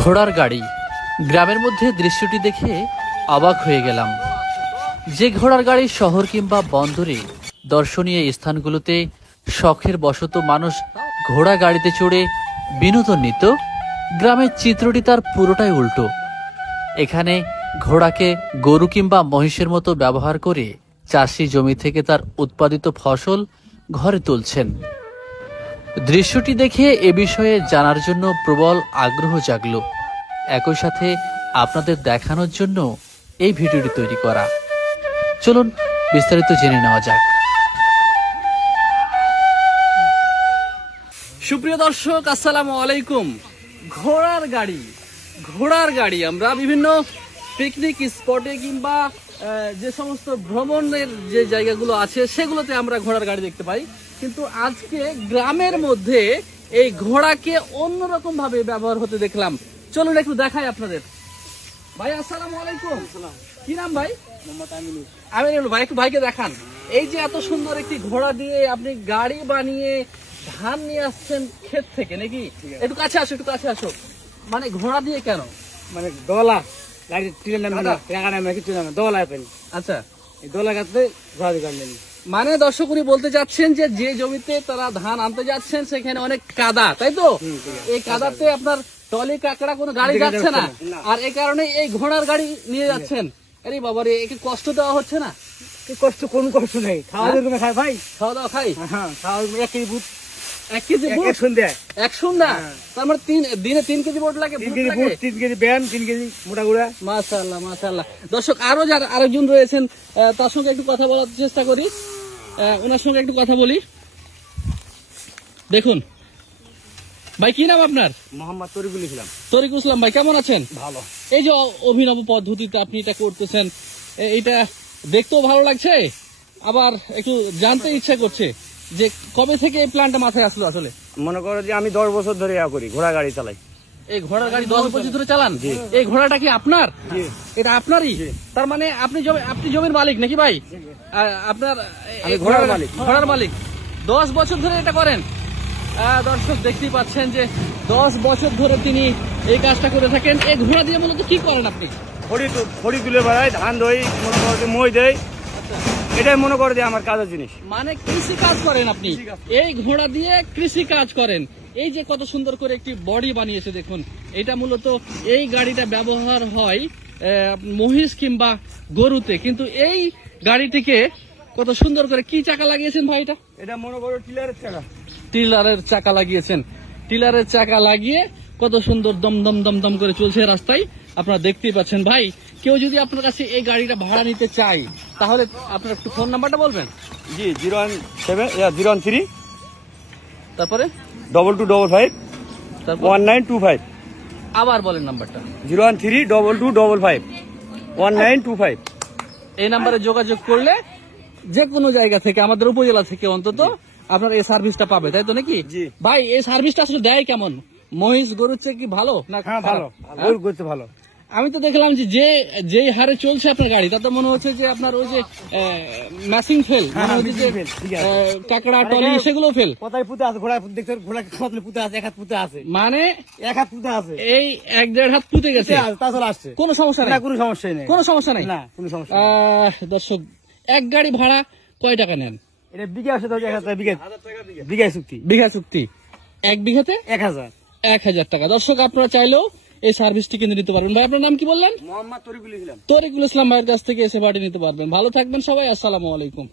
ঘোড়ার গাড়ি গ্রামের মধ্যে দৃশ্যটি দেখে অবাক হয়ে গেলাম। যে ঘোড়ার গাড়ি শহর কিংবা বন্দরে দর্শনীয় স্থানগুলোতে শখের বশত মানুষ ঘোড়া গাড়িতে চড়ে বিনোদন নিত, গ্রামের চিত্রটি তার পুরোটাই উল্টো। এখানে ঘোড়াকে গরু কিংবা মহিষের মতো ব্যবহার করে চাষি জমি থেকে তার উৎপাদিত ফসল ঘরে তুলছেন। দৃশ্যটি দেখে এ বিষয়ে জানার জন্য প্রবল আগ্রহ জাগল। একই সাথে আপনাদের দেখানোর জন্য এই ভিডিওটি তৈরি করা। চলুন বিস্তারিত জেনে নেওয়া যাক। সুপ্রিয় দর্শক, আসসালামু আলাইকুম। ঘোড়ার গাড়ি আমরা বিভিন্ন পিকনিক স্পটে কিংবা যে সমস্ত ভ্রমণের যে জায়গাগুলো আছে সেগুলোতে আমরা ঘোড়ার গাড়ি দেখতে পাই, কিন্তু আজকে গ্রামের মধ্যে এই ঘোড়াকে অন্যরকম ভাবে ব্যবহার হতে দেখলাম। চলুন একটু দেখাই আপনাদের। ভাই আসসালামু আলাইকুম। কি নাম ভাই? আমিনুল ভাই। একটু ভাইকে দেখান। এই যে এত সুন্দর একটি ঘোড়া দিয়ে আপনি গাড়ি বানিয়ে ধান নিয়ে আসছেন ক্ষেত থেকে নাকি? একটু কাছে আসো। মানে ঘোড়া দিয়ে কেন? মানে দোলা গাড়ি দোলা আচ্ছা, এই দোলা গাছতে ঘোড়া দিয়ে গাড়লেন। মানে দর্শক উনি বলতে যাচ্ছেন যে যে জমিতে তারা ধান আনতে যাচ্ছেন সেখানে অনেক কাদা, তাই তো? এই কাদাতে আপনার টলি কাকড়া কোনো গাড়ি যাচ্ছে না, আর এই কারণে এই ঘোড়ার গাড়ি নিয়ে যাচ্ছেন। আরে বাবা রে, একে কষ্ট দেওয়া হচ্ছে না? কষ্ট, কোন কষ্ট নেই। খাওয়া দাওয়া খাই ভাই, খাওয়া দাওয়া খাই। হ্যাঁ, খাওয়া 1 কেজি বুট, 1 কেজি বুট এক সন্ধ্যা। তার মানে দিনে 3 কেজি বুট লাগে। 3 কেজি বুট, 3 কেজি ব্যান, 3 কেজি মোটা গুড়া। মাশাআল্লাহ। দর্শক আরেকজন রয়েছেন, তার সঙ্গে একটু কথা বলার চেষ্টা করি। ওনার সঙ্গে একটু কথা বলি। দেখুন ভাই, কি নাম আপনার? মোহাম্মদ তরিকুল ইসলাম। ভাই কেমন আছেন? ভালো। এই যে অভিনব পদ্ধতিতে আপনি এটা করতেছেন, এটা দেখতেও ভালো লাগছে, আবার একটু জানতে ইচ্ছা করছে যে কবে থেকে এই প্ল্যানটা মাথায় আসলো? আসলে মনে করো যে আমি 10 বছর ধরে করি, ঘোড়া গাড়ি চালাই। এই ঘোড়ার গাড়ি 10 বছর ধরে চালান? এই ঘোড়াটা কি আপনার? এটা আপনারই? তার মানে আপনি জমির মালিক নাকি ভাই? আপনার ঘোড়ার মালিক 10 বছর ধরে এটা করেন। দর্শক দেখতেই পাচ্ছেন যে 10 বছর ধরে তিনি এই কাজটা করে থাকেন। এই ঘোড়া দিয়ে মূলত কি করেন আপনি? খড়ি তুলে বেড়াই, ধান দই, মনে করো যে মই দেয়, এটাই মনে করো যে আমার কাজের জিনিস। মানে কৃষি কাজ করেন আপনি? এই ঘোড়া দিয়ে কৃষি কাজ করেন। এই যে কত সুন্দর করে একটি বডি বানিয়েছে দেখুন, এটা মূলত এই গাড়িটা ব্যবহার হয় মহিষ কিংবা গরুতে, কিন্তু এই গাড়িটিকে কত সুন্দর করে কি চাকা লাগিয়েছেন ভাই? এটা মনে করো টিলারের চাকা লাগিয়েছেন। টিলারের চাকা লাগিয়ে কত সুন্দর দম করে চলছে রাস্তায়, আপনারা দেখতেই পাচ্ছেন। ভাই, কেউ যদি আপনার কাছে এই গাড়িটা ভাড়া নিতে চায় তাহলে আপনার একটু ফোন নাম্বারটা বলবেন? জি, 013 তারপরে 2255 1925। আবার বলেন নাম্বারটা। 013 1925। এই নাম্বারে যোগাযোগ করলে যে কোনো জায়গা থেকে, আমাদের উপজেলা থেকে অন্তত আপনার এই সার্ভিসটা পাবে, তাই তো নাকি? ভাই, এই সার্ভিসটা আসলে দেয় কেমন? মহিষ গরুর চেয়ে কি ভালো না? ভালো, ভালো। আমি তো দেখলাম যে হারে চলছে আপনার গাড়ি, তাতে মনে হচ্ছে যে আপনার ওই যে ম্যাচিং ফেল, কাকড়া টলি সেগুলো ফেল। কোথায় পুঁতে আছে? ঘোড়া দেখতে, ঘোড়া পুঁতে আছে, 1 হাত পুঁতে আছে। মানে 1 হাত পুঁতে আছে, এই 1-1.5 হাত পুঁতে গেছে, তাছাড়া আসছে। কোনো সমস্যা নেই? কোনো সমস্যা নেই। কোনো সমস্যা। দর্শক, এক গাড়ি ভাড়া কয় টাকা নেন? এটা বিঘা আছে, 1000 টাকা বিঘা চুক্তি। 1 বিঘাতে 1000 টাকা। দর্শক, আপনারা চাইলেও এই সার্ভিসটি কিনে নিতে পারবেন। ভাই, আপনার নাম কি বললেন? মোহাম্মদ তরিকুল ইসলাম। তরিকুল ইসলাম ভাইয়ের কাছ থেকে এসে বাড়ি নিতে পারবেন। ভালো থাকবেন সবাই। আসসালামু আলাইকুম।